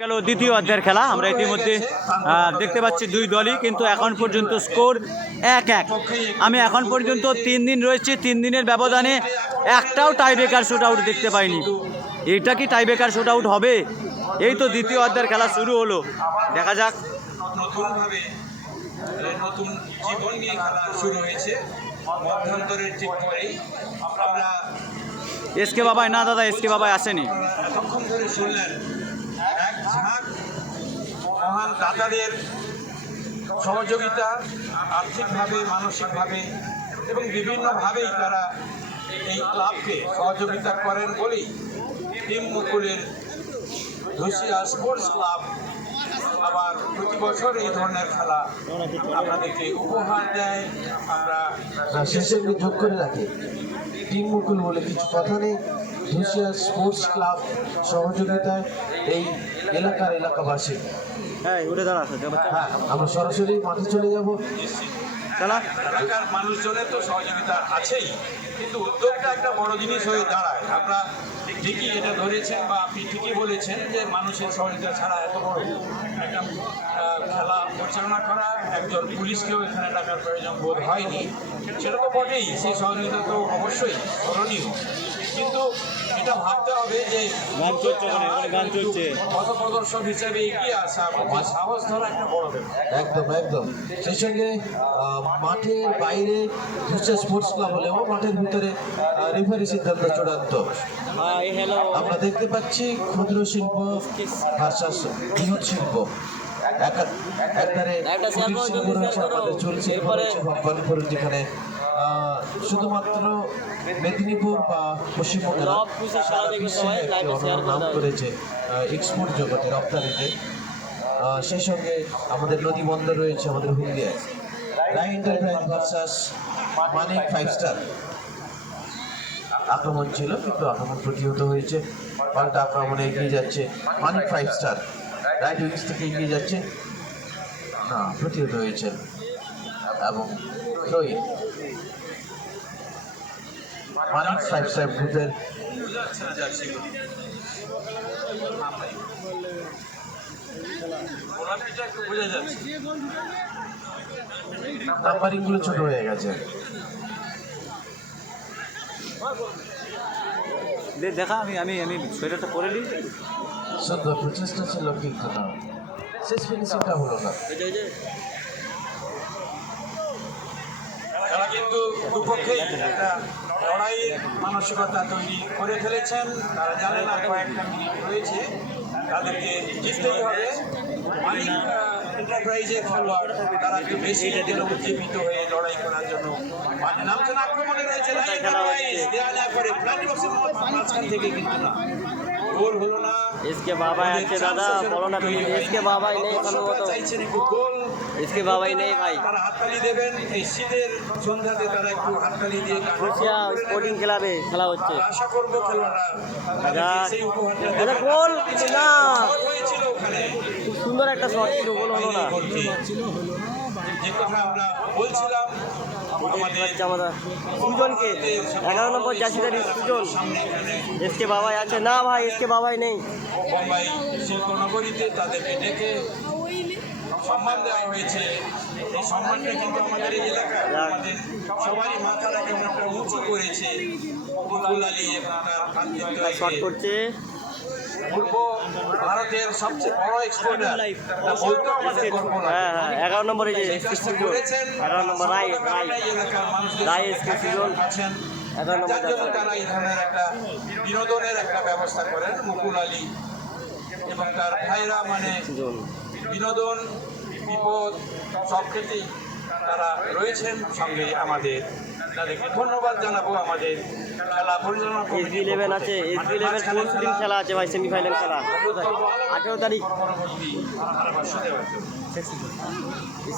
গেল দ্বিতীয় অধ্যায়ের খেলা। আমরা ইতিমধ্যে দেখতে পাচ্ছি দুই দলই কিন্তু এখন পর্যন্ত স্কোর এক এক। আমি এখন পর্যন্ত তিন দিন রয়েছে তিন দিনের ব্যবধানে একটাও টাইব্রেকার শুট আউট দেখতে পাইনি। এইটা কি টাইব্রেকার শুট আউট হবে? এই তো দ্বিতীয় অধ্যায়ের খেলা শুরু হলো। দেখা যাক। নতুনভাবে এ, নতুন জীবন নিয়ে খেলা শুরু হয়েছে। মধ্যান্তরের ঠিক পরেই আমরা এসকে বাবাই না দাদা এসকে বাবাই আসেনি। এতক্ষণ ধরে শুনলেন ঝাঁক মহান দাতাদের সহযোগিতা আর্থিকভাবে মানসিকভাবে এবং বিভিন্নভাবেই তারা এই ক্লাবকে সহযোগিতা করেন বলেই টিম মুকুলের ধুসিয়া স্পোর্টস ক্লাব আবার প্রতি বছর এই ধরনের খেলা আপনাদেরকে উপহার দেয়। আমরা না, শেষে যোগ করে রাখি। টিম মুকুল বলে কিছু কথা নেই। ধুসিয়া স্পোর্টস ক্লাব সহযোগিতায় এই এলাকার এলাকাবাসী। হ্যাঁ উঠে দাঁড়া হ্যাঁ আমরা সরাসরি মাঠে চলে যাব। এলাকার মানুষজনের তো সহযোগিতা আছেই কিন্তু উদ্যোগটা একটা বড় জিনিস হয়ে দাঁড়ায়। আমরা ঠিকই এটা ধরেছেন বা আপনি ঠিকই বলেছেন যে মানুষের সহযোগিতা ছাড়া এত বড় একটা খেলা পরিচালনা করা একজন পুলিশকেও এখানে ডাকার প্রয়োজন বোধ হয়নি। সেটা তো বটেই সেই সহযোগিতা তো অবশ্যই স্মরণীয় কিন্তু এটা ভাবতে হবে যে গান চলছে ওখানে, ওখানে গান চলছে। পথ প্রদর্শক হিসেবে এগিয়ে আসা সাহস ধরা একটা বড় ব্যাপার। একদম একদম। সেই সঙ্গে আহ, মাঠের বাইরে স্পোর্টস ক্লাব হলেও মাঠের ভিতরে রেফারি সিদ্ধান্ত চূড়ান্ত। আমরা দেখতে পাচ্ছি ক্ষুদ্র শিল্প ভার্সাস বৃহৎ শিল্প। এক- একধারে কুটির শিল্প রয়েছে আমাদের চুল শিল্প রয়েছে ভবানীপুর যেখানে শুধুমাত্র মেদিনীপুর বা অনন্য নাম করেছে এক্সপোর্ট জগতে রপ্তানিতে। সেই সঙ্গে আমাদের নদী বন্দর রয়েছে আমাদের হুগলিয়ায়। Rai enterprise versus Manik five star আক্রমণ ছিল কিন্তু আক্রমণ প্রতিহত হয়েছে। পাল্টা আক্রমণে এগিয়ে যাচ্ছে Manik five star right wings থেকে এগিয়ে যাচ্ছে। না প্রতিহত হয়েছে। এবং থ্রোইন মানিক ফাইভ স্টার গ্রুপের বুঝাচ্ছে না জার্সিগুলো গোলাপিটা একটু বোঝা যাচ্ছে নাম্বারিংগুলো ছোট হয়ে গেছে। দেখা আমি আমি আমি সোয়েটারটা পরে নিই। সুন্দর প্রচেষ্টা ছিল কিন্তু না। শেষ ফিনিশিংটা হলো না তারা কিন্তু দুপক্ষেই একটা লড়াইয়ের মানসিকতা তৈরি করে ফেলেছেন। তারা জানেন আর কয়েকটা মিনিট রয়েছে। তাদেরকে জিততেই হবে। মালিক এন্টারপ্রাইজের খেলোয়াড়, তারা একটু বেশি যেন উজ্জীবিত হয়ে লড়াই করার জন্য মানে নামছেন। আক্রমণে রয়েছে দেওয়া না করে প্ল্যান থেকে কিন্তু না। इसके बाबा আছে দাদা বলো না তুমি इसके বাবাই নেই সম্ভবত চাইছেন একটু গোল इसके বাবাই নেই ভাই তারা হাততালি দেবেন এই শীতের সন্ধ্যাতে তারা একটু হাততালি দিয়ে গান রুশিয়া স্পোর্টিং ক্লাবে খেলা হচ্ছে আশা করবো খেলোয়াড়রা দাদা তাদেরকে সেই উপহারটা দাদা দেবেন। গোল না গোল হয়েছিল ওখানে খুব সুন্দর একটা শট ছিল গোল হলো না ভর্তি। যে কথা আমরা বলছিলাম আমাদের সুজনকে। এগারো নম্বর জার্সিদারি সুজন। এসকে বাবাই আছে। না ভাই এসকে বাবাই নেই। বোম্বাই শিল্পনগরীতে তাদেরকে ডেকে সম্মান দেওয়া হয়েছে। এই সম্মানটা কিন্তু আমাদের এই আমাদের সবারই মাথাটা কেমন একটা উঁচু করেছে। করছে। পূর্ব ভারতের সবচেয়ে বড় এক্সপোর্টার হ্যাঁ হ্যাঁ এগারো নম্বরে যে এগারো রায় রায়। রায়। আছেন। যার জন্য তারা এই ধরনের একটা বিনোদনের একটা ব্যবস্থা করেন। মুকুল আলী এবং তার ভাইরা মানে বিনোদন বিপদ সব ক্ষেত্রেই তারা রয়েছেন সঙ্গে আমাদের। তাদেরকে ধন্যবাদ জানাব আমাদের এসবি ইলেভেন আছে। এসবি ইলেভেন ফুল খেলা আছে ভাই সেমিফাইনাল খেলা। আঠেরো তারিখ।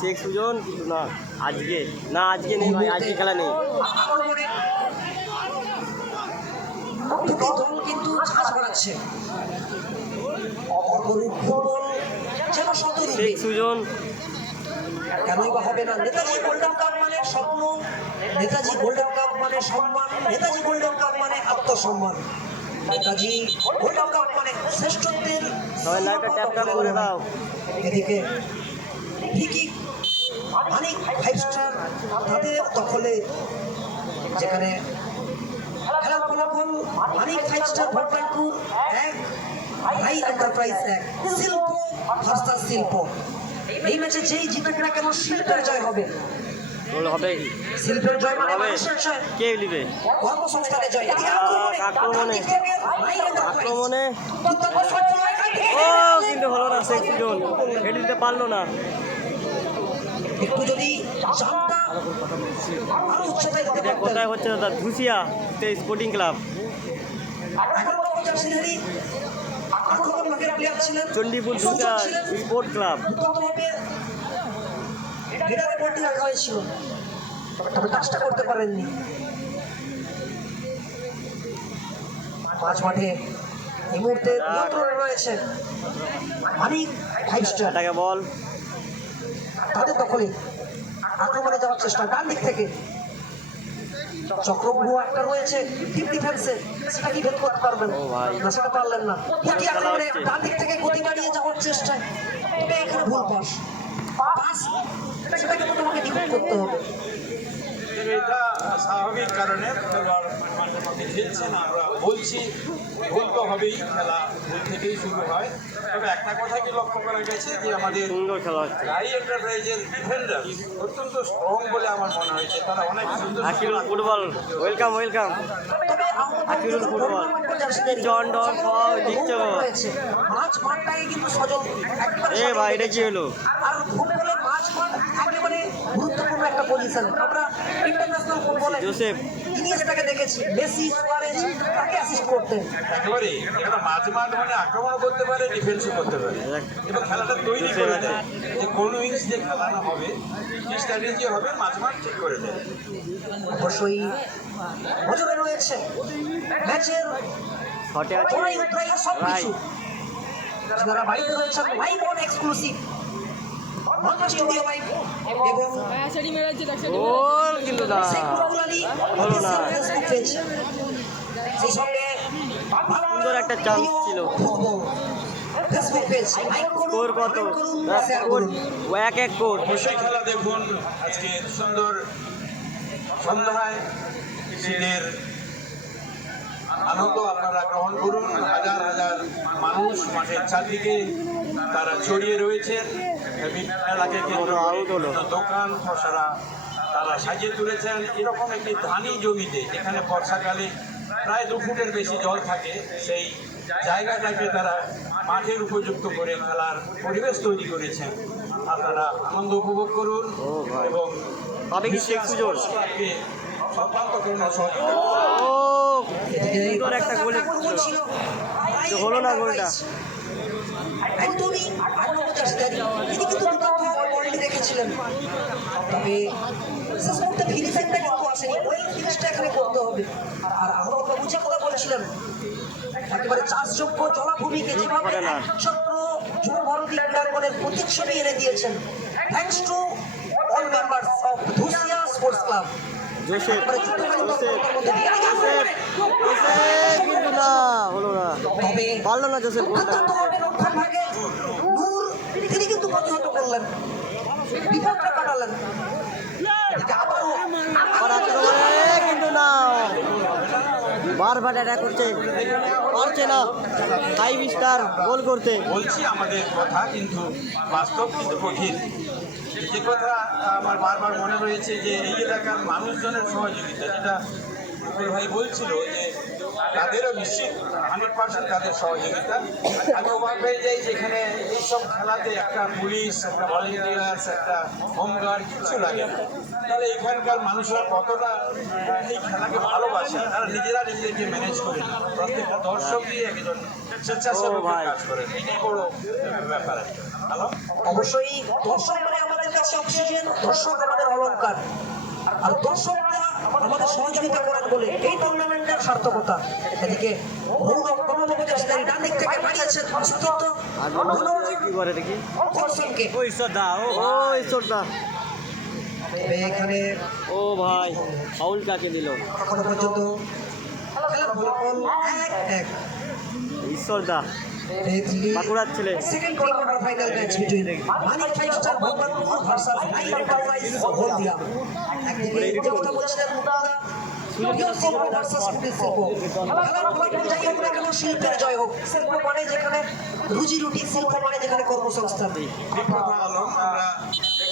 শেখ সুজন না আজকে। না আজকে নেই ভাই আজকে খেলা নেই। কিন্তু শেখ সুজন। কেনই বা হবে না নেতাজি গোল্ডেন কাপ মানে স্বপ্ন। নেতাজি গোল্ডেন কাপ মানে সম্মান নেতাজি গোল্ডেন কাপ মানে আত্মসম্মান। নেতাজি গোল্ড কাপ মানে শ্রেষ্ঠত্বের এদিকে ঠিকই অনেক ফাইভ স্টার তাদের দখলে যেখানে খেলার ফলাফল অনেক ফাইভ স্টার ভট্টারপুর এক হাই এন্টারপ্রাইজ এক। শিল্প ভার্সাস শিল্প। এই ম্যাচে যেই জিতুক না কেন শিল্পের জয় হবে। গোল হবে শিল্পের জয় মানে কে নিবে কর্মসংস্থানের জয়। আক্রমণে। আক্রমণে। ও কিন্তু হলো না শেখ সুজন হেঁটে দিতে পারল না। একটু যদি কোথায় হচ্ছে দাদা Dhusia sporting club. Chandipur sport club. রাখা হয়েছিল। তবে টাচটা করতে পারেননি। মাঝ মাঠে এই মুহূর্তে নিয়ন্ত্রণে রয়েছে মানিক ফাইভ স্টার বল। তাদের দখলে আক্রমণে যাওয়ার চেষ্টা ডান দিক থেকে। চক্রব্যূহ একটা রয়েছে ডিপ ডিফেন্সে সেটা কি ভেদ করতে পারবেন? না সেটা পারলেন না। আক্রমণে ডান দিক থেকে গতি বাড়িয়ে যাওয়ার চেষ্টায়। তবে এখানে ভুল পাস। পাস সেটাকে তো তোমাকে নিখুঁত করতে হবে। কিন্তু এটা স্বাভাবিক কারণে খেলোয়াড় মাঠের মধ্যে খেলছেন আমরা বলছি ভুল তো হবেই খেলা ভুল থেকেই শুরু হয়। তবে একটা কথা কি লক্ষ্য করা গেছে যে আমাদের সুন্দর খেলা হচ্ছে। হাই এন্টারপ্রাইজের ডিফেন্ডার অত্যন্ত স্ট্রং বলে আমার মনে হয়েছে তারা অনেক সুন্দর Akirul football welcome welcome Akirul football. জন ডন দিচ্ছে গো। রয়েছে মাঠটাকে কিন্তু সজল। এ ভাই এটা কি হলো? আর ফুটবলে মাঝ মাঠ একেবারে একটা পজিশন আমরা ইন্টারন্যাশনাল ফুটবলে জোসেফ। ইনিয়েস্টাকে দেখেছি। মেসি সুয়ারেজ তাকে অ্যাসিস্ট করতে। একেবারে এখানে মাঝ মাঠ মানে আক্রমণ করতে পারে ডিফেন্সও করতে পারে। এবং খেলাটা তৈরি করে দেয়। যে কোন উইংস দিয়ে খেলানো হবে কি স্ট্র্যাটেজি হবে মাঝ মাঠ ঠিক করে দেয়। অবশ্যই নজরে রয়েছে। ম্যাচের আছে। জয় সব কিছু যারা বাড়িতে রয়েছেন live on exclusive Bangla studio live সুন্দর একটা চান্স ছিল। স্কোর কত? এক এক কোর খেলা দেখুন। আজকে সুন্দর সন্ধ্যায় আনন্দ আপনারা গ্রহণ করুন। হাজার হাজার মানুষ মাঠের চারদিকে তারা ছড়িয়ে রয়েছেন মেলাকে কেন্দ্র দোকান ফসরা তারা সাজিয়ে তুলেছেন। এরকম একটি ধানি জমিতে যেখানে বর্ষাকালে প্রায় দু ফুটের বেশি জল থাকে সেই জায়গাটাকে তারা মাঠের উপযুক্ত করে খেলার পরিবেশ তৈরি করেছেন। আপনারা আনন্দ উপভোগ করুন এবং সর্বান্তকরণ সহযোগিতা সুন্দর একটা গোল ছিল হলো না গোলটা। অ্যান্টনি আগ্রহদাসদারি তিনি কিন্তু দুর্দান্ত বলটি রেখেছিলেন। তবে শেষ মুহূর্তে ফিনিশিংটা কিন্তু আসেনি। ওই ফিনিশটা এখানে করতে হবে। আর যে কথা বলেছিলেন একেবারে চাষযোগ্য জলাভূমিকে যেভাবে। একছত্র যুব ভারতী ক্রীড়াঙ্গনের প্রতিচ্ছবি এনে দিয়েছেন। Thanks to all members of Dhusia sports club Joseph Joseph Joseph Joseph কিন্তু না হলো না। পারল না জোসেফ গোলটা। দুর্দান্তভাবে রক্ষণ ভাগে। নূর তিনি কিন্তু প্রতিহত করলেন। বিপদটা কাটালেন। কিন্তু না। বারবার অ্যাটাক করছে। পারছে না। ফাইভ স্টার গোল করতে। বলছি আমাদের কথা কিন্তু বাস্তব কিন্তু কঠিন যে কথা আমার বারবার মনে রয়েছে যে এই এলাকার মানুষজনের সহযোগিতা যেটা মুকুল ভাই বলছিল যে তাদেরও নিশ্চিত হান্ড্রেড পার্সেন্ট তাদের সহযোগিতা আমি অবাক হয়ে যাই যেখানে এইসব খেলাতে একটা পুলিশ একটা ভলেন্টিয়ার্স একটা হোমগার্ড কিছু লাগে না তাহলে এখানকার মানুষরা কতটা এই খেলাকে ভালোবাসে তারা নিজেরা নিজেদেরকে ম্যানেজ করে। প্রত্যেকটা দর্শকই একজন স্বেচ্ছাসেবকের ভাই। কাজ করে এটাই বড় ব্যাপার একটা। হ্যালো অবশ্যই দর্শক আমাদের কাছে অক্সিজেন দর্শক আমাদের অলঙ্কার আর দর্শকরা আমাদের সহযোগিতা করেন বলে এই টুর্নামেন্টের সার্থকতা। এদিকে গৌরব ডান দিক থেকে বাড়িয়েছেন অস্তিত্ব। কি করে দেখি? কলসনকে ও ঈশ্বরদা তবে এখানে ও ভাই ফাউল কাকে দিল? এখনও পর্যন্ত ঈশ্বর দা বাঁকুড়ার ছেলে। Second quarter final match between Manik five star Bhagabanpur versus Hi enterprise Haldia একদিকে যে কথা বলছিলেন মুক্তাদা প্রিয় শিল্প ভার্সাস কুটির শিল্প খেলার ফলাফল যাই হোক না কেন শিল্পের জয় হোক। শিল্প মানে যেখানে রুজি রুটি শিল্প মানে যেখানে কর্মসংস্থান। ঠিক কথা আলম আমরা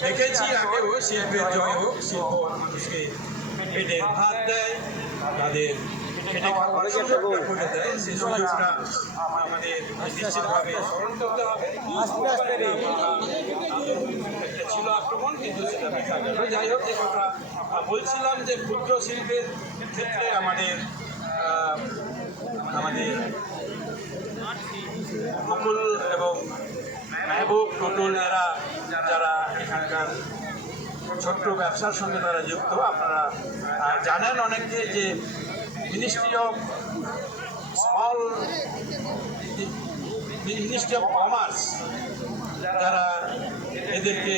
দেখেছি আগেও শিল্পের জয় হোক শিল্প মানুষকে পেটে ভাত দেয় তাদের ছিল যাই হোক বলছিলাম যে ক্ষুদ্র শিল্পের ক্ষেত্রে আমাদের আমাদের মুকুল এবং মেহবুব টুটুল এরা যারা এখানকার ছোট্ট ব্যবসার সঙ্গে তারা যুক্ত। আপনারা জানেন অনেকে যে ministry of small ministry of commerce যারা এদেরকে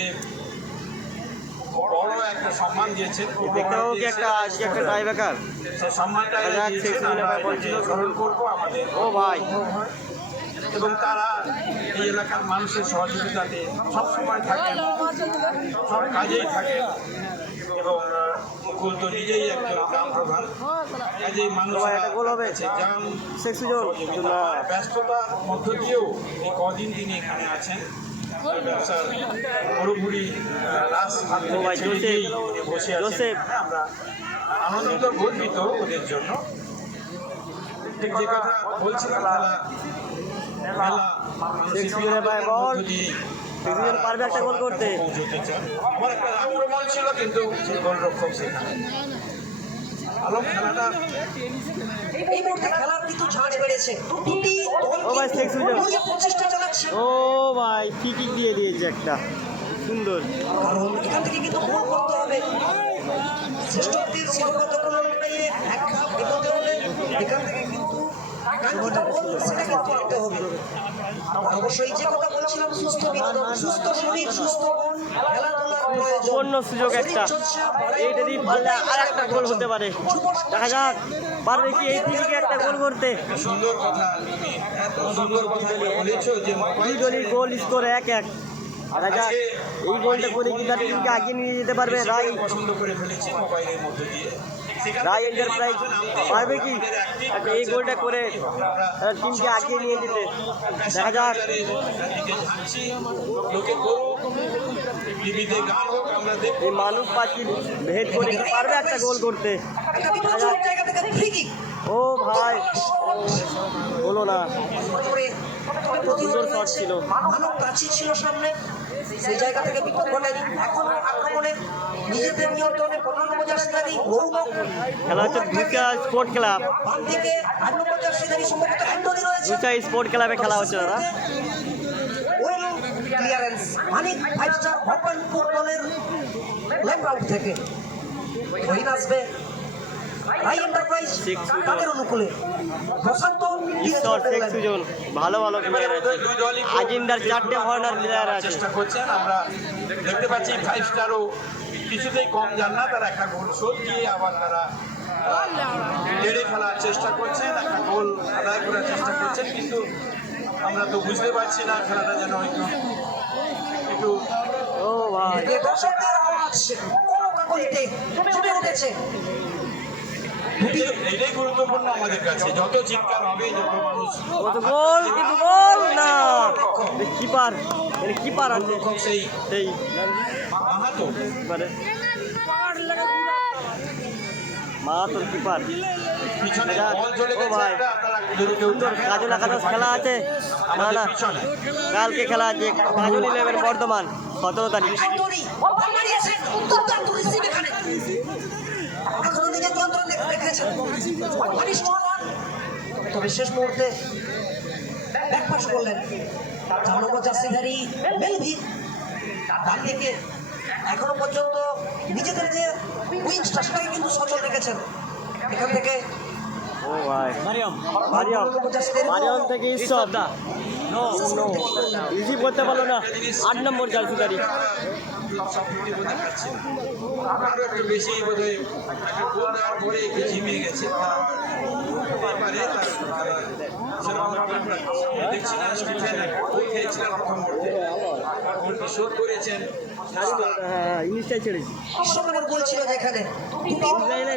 বড় একটা সম্মান দিয়েছেন কি একটা আজকে একটা টাই বেকার সেই সম্মানটা করব আমাদের। ও ভাই। এবং তারা এই এলাকার মানুষের সহযোগিতাতে সবসময় থাকেন সব কাজেই থাকেন। এবং মুকুল তো নিজেই একজন গ্রাম প্রধান কাজেই মানুষ একটা গোল হবে? গ্রাম শেখ সুজন। সহযোগিতা পায়। ব্যস্ততার মধ্য দিয়েও এই কদিন তিনি এখানে আছেন ব্যবসার পুরোপুরি রাস বসে আছেন। আমরা আনন্দিত গর্বিত ওদের জন্য। ঠিক যে কথা বলছিলাম মেলা মানুষের সুজন পারবে একটা গোল করতে। ছিল কিন্তু সেই গোলরক্ষক সেখানে এই মুহূর্তে খেলার কিন্তু ঝাঁজ বেড়েছে। দুটি ও ভাই, শেখ প্রচেষ্টা চালাচ্ছে। ও ভাই দিয়ে দিয়েছে একটা। সুন্দর। কারণ এখান থেকে কিন্তু গোল করতে হবে। এগোতে হলে এখান থেকে অবশ্যই যে কথা বলছিলাম সুস্থ বিনোদন সুস্থ শরীর সুস্থ মন খেলাধুলার প্রয়োজন। অন্য সুযোগ একটা। পারলে আর একটা গোল হতে পারে। দেখা যাক পারবে কি এই একটা গোল করতে? সুন্দর কথা। সুন্দর কথা বলেছ যে দুই দলই গোল স্কোর এক এক। দেখা এই গোলটা করে কি তার টিমকে নিয়ে যেতে পারবে? রাই। পছন্দ করে ফেলেছি মোবাইলের মধ্যে দিয়ে। থেকে এন্টারপ্রাইজ পারবে কি? একটা এই গোলটা করে টিমকে আগে নিয়ে যেতে দেখা যাক। এই মানুষ পাখি ভেদ করে পারবে একটা গোল করতে? ও ভাই, বলো না। ছিল সামনে। সেই জায়গা থেকে বিপদ ঘটেনি এখন আক্রমণে নিজেদের নিয়ন্ত্রণে পনেরো জার্সিদারি গৌরব। খেলা হচ্ছে দুইটা স্পোর্ট ক্লাব। বাম দিকে আট নম্বর জার্সিদারি সম্ভবত অ্যান্টনি রয়েছে। দুইটা স্পোর্ট ক্লাবে খেলা হচ্ছে দাদা clearance Manik five star out থেকে। ওই আসবে রাই এন্টারপ্রাইজ তাদের অনুকূলে প্রশান্ত ঈশ্বর শেখ সুজন ভালো ভালো প্লেয়ার আছে। আজিন্দার চারটে ফরেনার প্লেয়ার আছে। চেষ্টা করছেন। আমরা দেখতে পাচ্ছি ফাইভ স্টারও কিছুতেই কম যান না। তারা একটা গোল শোধ দিয়ে আবার তারা লেড়ে খেলার চেষ্টা করছেন। একটা গোল আদায় করার চেষ্টা করছেন। কিন্তু আমরা তো বুঝতে পারছি না খেলাটা যেন একটু একটু ও ভাই। দর্শকদের আওয়াজ। কোনো কাকলিতে জমে উঠেছে। এটাই- এটাই গুরুত্বপূর্ণ আমাদের কাছে। যত চিৎকার হবে যত মানুষ গোল কিন্তু গোল না। কিপার মানে কিপার আছে? সেই সেই। মাহাতো। কিপারে একাদশ খেলা আছে। না। না কালকে খেলা আছে কাজল ইলেভেন বর্ধমান সতেরো তারিখ অ্যান্টনি বল মারিয়েছেন দুর্দান্ত রিসিভ এখানে এখনও নিজের তবে শেষ মুহূর্তে ব্যাকপাস করলেন চার নম্বর জার্সিধারী মেলভিন। ডান এখনও পর্যন্ত নিজেদের যে উইংসটা সেটাকে কিন্তু সচল রেখেছেন। এখান থেকে ও ভাই। মারিয়াম। মারিয়াম। মারিয়াম থেকে ঈশ্বর দা নো নো। করতে পারল না। আট নম্বর জার্সি একটু বেশি বোধহয় একটা গোল দেওয়ার পরে একটু ঝিমিয়ে গেছে করেছেন ইংলিশটাই ছেড়েছি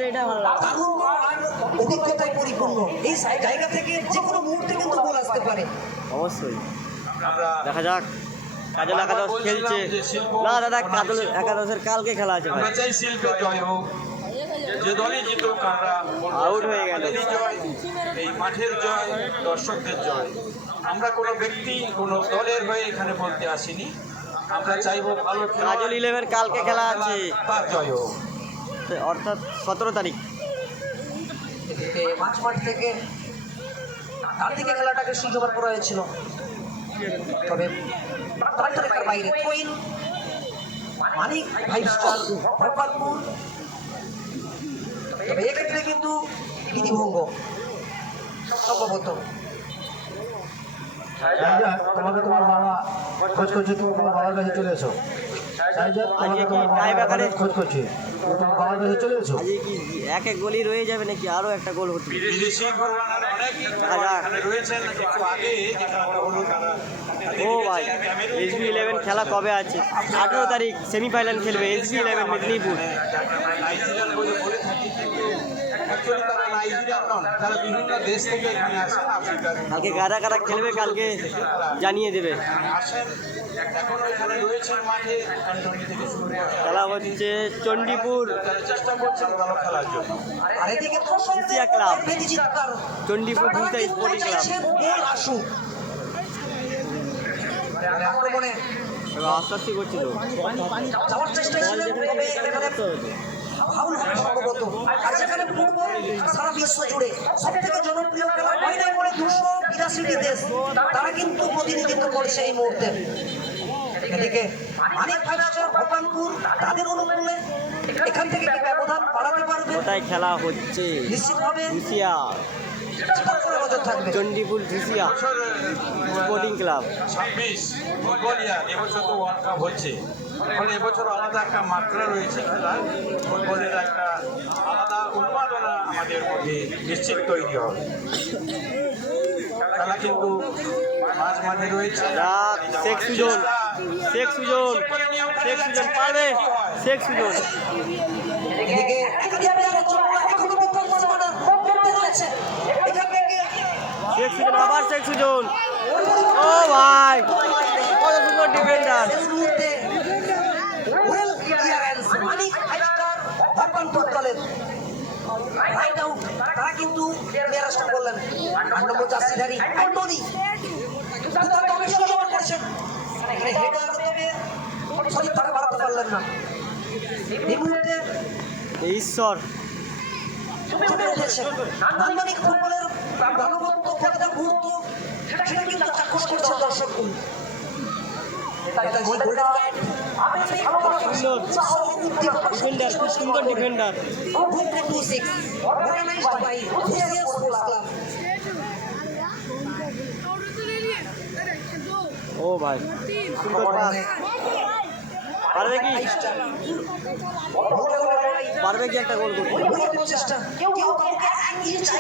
এটা ভালো অভিজ্ঞতায় পরিপূর্ণ। এই জায়গা থেকে যে কোনো মুহূর্তে কিন্তু গোল আসতে পারে। অবশ্যই। দেখা যাক। কাজল একাদশ খেলছে। না দাদা কাজল একাদশের কালকে খেলা আছে ভাই। আমরা চাই শিল্পের জয় হোক। যে দলই জিতুক আমরা বলব হয়ে গেল। জয় এই মাঠের জয় দর্শকদের জয়। আমরা কোনো ব্যক্তি কোনো দলের হয়ে এখানে বলতে আসিনি। আমরা চাইব ভালো কাজল ইলেভেন কালকে খেলা খেলা, আছে। তার জয় হোক। অর্থাৎ সতেরো তারিখ। এদিকে মাঝ থেকে তার দিকে খেলাটাকে সুযোগ করা হয়েছিল। তবে বাইরে throw in Manik five star Gopalpur. তবে এক্ষেত্রে কিন্তু বিধিভঙ্গ সম্ভবত তোমাকে তোমার বাবা খোঁজ করছে তুমি তোমার বাবার কাছে চলে এসো। তোমাকে তোমার বাবা খোঁজ করছে। চলে এসো আজকে কি এক এক গোলই রয়ে যাবে নাকি আরও একটা গোল হতে ও ভাই এসবি ইলেভেন খেলা কবে আছে? আঠেরো তারিখ সেমিফাইনাল খেলবে এসবি ইলেভেন মেদিনীপুর আমরা নাইজেরিয়ান বলে বলে থাকি কিন্তু অ্যাকচুয়ালি তারা নাইজেরিয়ান নন তারা বিভিন্ন দেশ থেকে এখানে আসেন আফ্রিকার কালকে কারা কারা খেলবে কালকে জানিয়ে দেবে। আসেন এখনও এখানে মাঠে। খেলা হচ্ছে চণ্ডীপুর। তারা চেষ্টা করছেন ভালো খেলার জন্য। আর এদিকে দর্শকদের ক্লাব। চণ্ডীপুর দুইটা স্পোর্টিং ক্লাব। আসুক। আক্রমণে আস্তে আস্তে করছিল। আর ফুটবল সারা বিশ্ব জুড়ে সব থেকে জনপ্রিয় খেলা বাইরে করে দুশো বিরাশিটি দেশ তারা কিন্তু প্রতিনিধিত্ব করছে এই মুহূর্তে। এদিকে অনেক ফাইভ স্টার ভগবানপুর তাদের অনুকূলে এখান থেকে কি ব্যবধান বাড়াতে পারবে? ওটাই খেলা হচ্ছে? নিশ্চিতভাবে বছর স্পোর্টিং ক্লাব। ছাব্বিশ ফুটবলিয়া এবছর তো ওয়ার্ল্ড কাপ হচ্ছে। ফলে এবছর আলাদা একটা মাত্রা রয়েছে খেলার ফুটবলের একটা আলাদা উন্মাদনা আমাদের মধ্যে নিশ্চিত তৈরি হবে। খেলা কিন্তু মাঝ মাঝে রয়েছে। শেখ সুজন শেখ সুজন শেখ সুজন পারবে সুজন। শেখ সুজন আবার শেখ সুজন। ও ভাই কত সুন্দর ডিফেন্ডার দলের রাইট আউট তারা কিন্তু ক্লিয়ারেন্সটা করলেন। আট নম্বর জার্সিধারী অ্যান্টনি দুর্দান্ত অভিষেক জমা করেছেন। এখানে হেডার তবে সঠিকভাবে বাড়াতে পারলেন না। এই মুহূর্তে ঈশ্বর। চলে উঠেছে। নান্দনিক ফুটবলের প্রাণবন্ত প্রতিটা মুহূর্ত সেটা কিন্তু চাক্ষুষ করছে দর্শকগুলো নেতাজি গোল্ডেন কার্ড আপনি ভালোবাসা সুন্দর উৎসাহ উদ্দীপনা ডিফেন্ডার খুব সুন্দর defender Book 26 organized by Enthusiast Sports Club ও ভাই পারবে কি পারবে কি একটা গোল করতে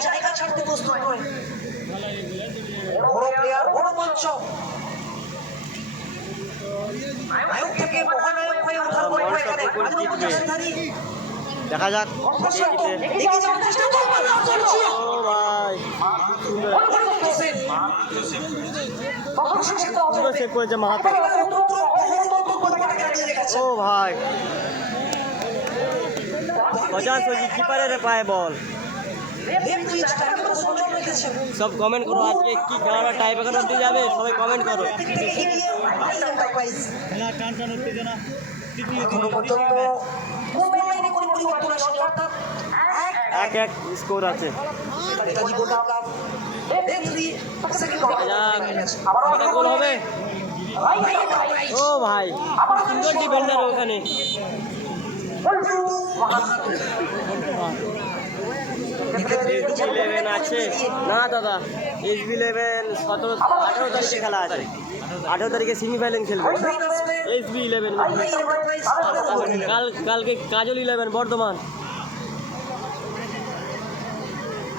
জায়গা ছাড়তে প্রস্তুত নয় বড় প্লেয়ার বড় মঞ্চ দেখা যাক। এগিয়ে যাওয়ার চেষ্টা করবেন না চলছে সেভ ও ভাই সোজাসুজি কিপারের পায়ে বল সব কমেন্ট করো আজকে কি খেলাটা টাইপ এখন অব্দি যাবে সবাই কমেন্ট করো। এক এক স্কোর আছে। গোল হবে। ও ভাই সুন্দর ডিফেন্ডার ওখানে। ইলেভেন আছে। না, দাদা এইচ বি ইলেভেন সতেরো, আঠেরো তারিখে খেলা আছে। আঠেরো তারিখে সেমিফাইনাল খেলবে। এইচ বি ইলেভেন কাল, কালকে কাজল ইলেভেন বর্ধমান।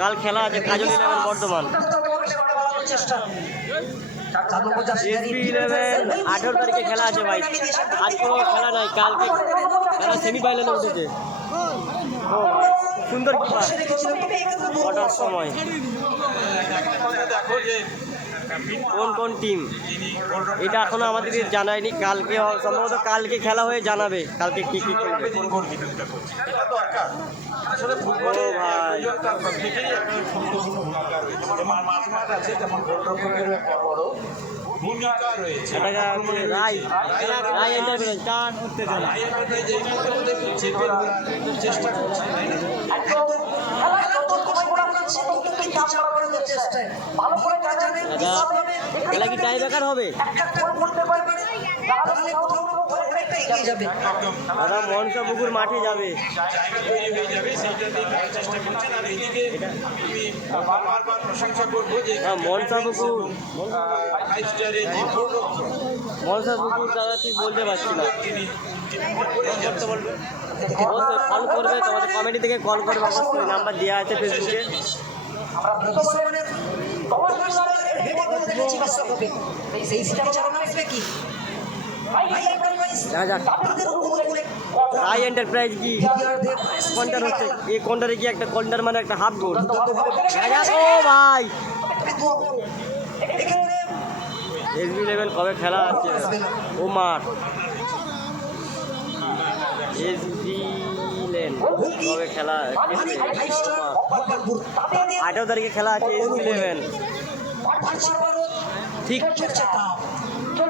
কাল খেলা আছে কাজল ইলেভেন বর্ধমান। আঠেরো তারিখে খেলা আছে ভাই। আজ কোনো খেলা নাই, কালকে খেলা সেমিফাইনালে উঠেছে। সুন্দর কটার সময়? কোন কোন টিম এটা এখনও আমাদেরকে জানায়নি। কালকে সম্ভবত কালকে খেলা হয়ে জানাবে। কালকে কি কি খেলবে ভাই। ভূমিকা রয়েছে। চেষ্টা করছে। চেষ্টায় ভালো করে কাজ হবে। একটা করে করতে পারবে তাহলে কোথাও না কোথাও অনেকটা এগিয়ে যাবে। দাদা মনসা পুকুর মাঠে যাবে। তৈরি হয়ে যাবে সেইটাতেই তারা চেষ্টা করছেন। আর এদিকে বারবার প্রশংসা করব যে হ্যাঁ, মনসা পুকুর ফাইভ স্টারের মনসা পুকুর দাদা ঠিক বলতে পারছি না। অবশ্যই কল করবে তোমাদের কমেডি থেকে কল করবে অবশ্যই নাম্বার দেওয়া আছে ফেসবুকে সেই আসবে কি? তাদের এন্টারপ্রাইজ কি কন্টার হচ্ছে এই কন্টারে কি একটা কন্টার মানে একটা হাফ গোল ও ভাই এসবি ইলেভেন কবে খেলা আছে ও মাঠ এসবি ইলেভেন কবে খেলা আঠেরো তারিখে খেলা আছে এসবি ইলেভেন পাঁচশো বারো ঠিক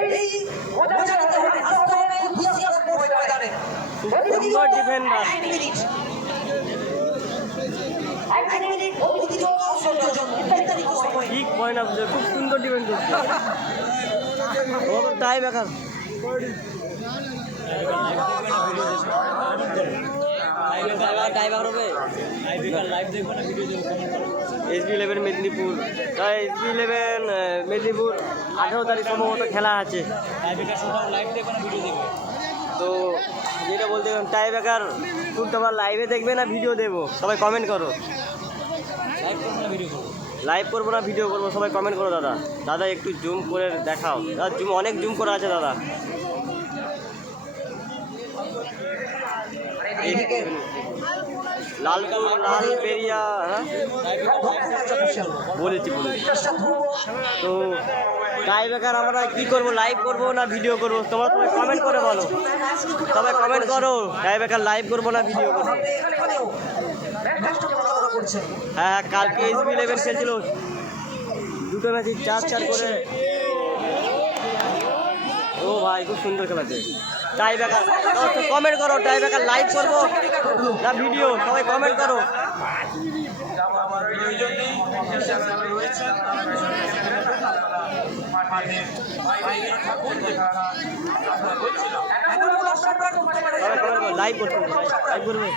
এই বোঝাতে হবে আসতে হবে ইতিহাস ময়দানে সুন্দর ডিফেন্ডার এক মিনিট। এক মিনিট প্রতিযোগ সংযোজন নির্ধারিত ঠিক পয়েন্ট অফ খুব সুন্দর ডিফেন্ড করছে। ও তো tiebreaker SB eleven Medinipur. SB eleven Medinipur আঠেরো তারিখ সম্ভবত খেলা আছে। তো যেটা বলতে টাই বেকার তুমি তোমার লাইভে দেখবে না ভিডিও দেবো। সবাই কমেন্ট করো। লাইভ করব না ভিডিও করব, সবাই কমেন্ট করো, দাদা। দাদা, একটু জুম করে দেখাও। দাদা জুম অনেক জুম করা আছে, দাদা। লালপুর লাল পেরিয়া বলেছি তো টাই বেকার আমরা কি করব লাইভ করব না ভিডিও করব? তোমরা সবাই কমেন্ট করে বলো। সবাই কমেন্ট করো টাই বেকার লাইভ করব না ভিডিও করব? হ্যাঁ হ্যাঁ কালকে এসবি ইলেভেন খেলছিল দুটো ম্যাচে চার চার করে। ও ভাই, খুব সুন্দর খেলাছে টাই কমেন্ট করো টাই বেকার লাইভ করব না ভিডিও সবাই কমেন্ট করো লাইক করতে লাইভ করবে।